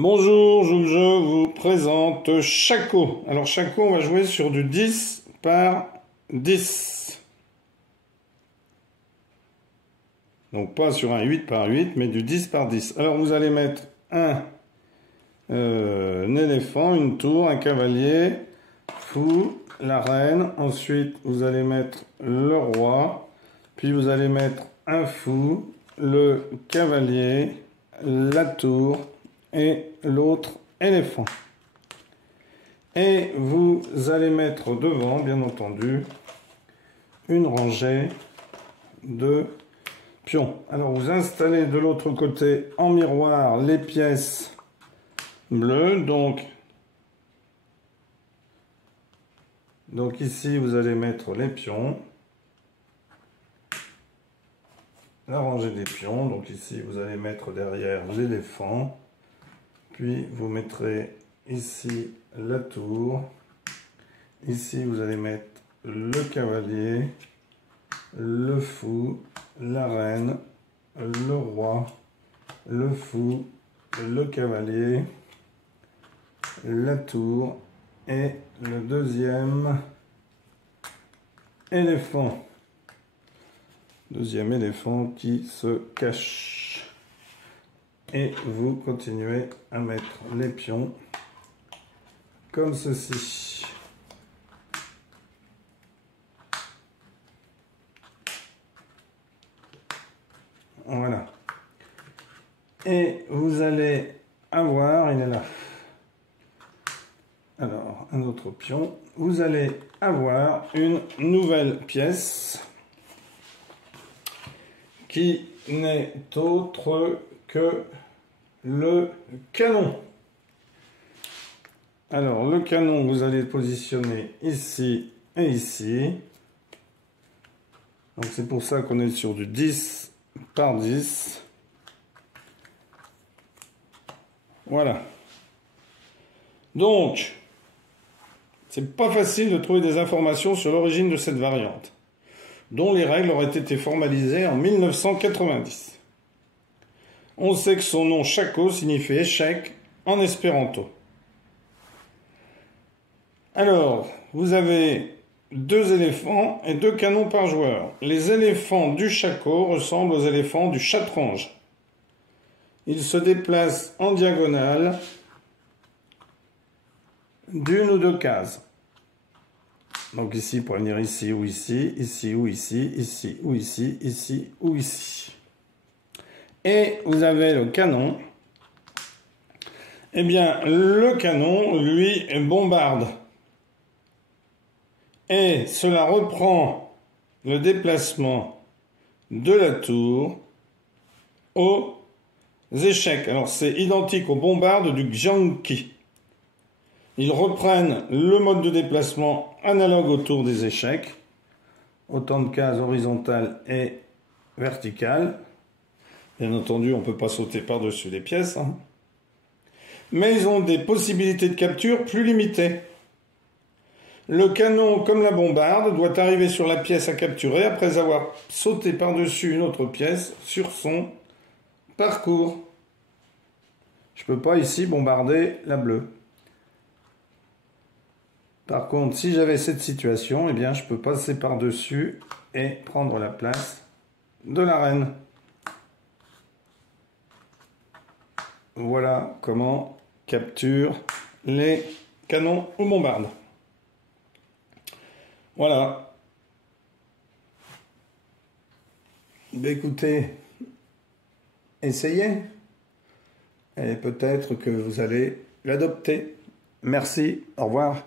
Bonjour, je vous présente Chaco. Alors Chaco, on va jouer sur du 10 par 10. Donc pas sur un 8 par 8, mais du 10 par 10. Alors vous allez mettre un éléphant, une tour, un cavalier, fou, la reine. Ensuite, vous allez mettre le roi. Puis vous allez mettre un fou, le cavalier, la tour et l'autre éléphant. Et vous allez mettre devant, bien entendu, une rangée de pions. Alors vous installez de l'autre côté en miroir les pièces bleues. Donc ici vous allez mettre les pions. La rangée des pions. Donc ici vous allez mettre derrière l'éléphant. Puis vous mettrez ici la tour. Ici vous allez mettre le cavalier, le fou, la reine, le roi, le fou, le cavalier, la tour et le deuxième éléphant. Deuxième éléphant qui se cache. Et vous continuez à mettre les pions comme ceci. Voilà. Et vous allez avoir, il est là. Alors, un autre pion. Vous allez avoir une nouvelle pièce qui n'est autre que le canon. Alors, le canon, vous allez le positionner ici et ici. Donc, c'est pour ça qu'on est sur du 10 par 10. Voilà. Donc, c'est pas facile de trouver des informations sur l'origine de cette variante, dont les règles auraient été formalisées en 1990. On sait que son nom Chaco signifie échec en espéranto. Alors, vous avez 2 éléphants et 2 canons par joueur. Les éléphants du Chaco ressemblent aux éléphants du Chatrange. Ils se déplacent en diagonale d'une ou 2 cases. Donc ici, pour venir ici ou ici, ici ou ici, ici ou ici, ici ou ici. Et vous avez le canon. Eh bien, le canon, lui, bombarde. Et cela reprend le déplacement de la tour aux échecs. Alors, c'est identique aux bombardes du Xiangqi. Ils reprennent le mode de déplacement analogue aux tours des échecs. Autant de cases horizontales et verticales. Bien entendu, on ne peut pas sauter par-dessus les pièces. Mais ils ont des possibilités de capture plus limitées. Le canon, comme la bombarde, doit arriver sur la pièce à capturer après avoir sauté par-dessus une autre pièce sur son parcours. Je ne peux pas ici bombarder la bleue. Par contre, si j'avais cette situation, eh bien, je peux passer par-dessus et prendre la place de la reine. Voilà comment capture les canons ou bombardes. Voilà. Ben écoutez, essayez. Et peut-être que vous allez l'adopter. Merci, au revoir.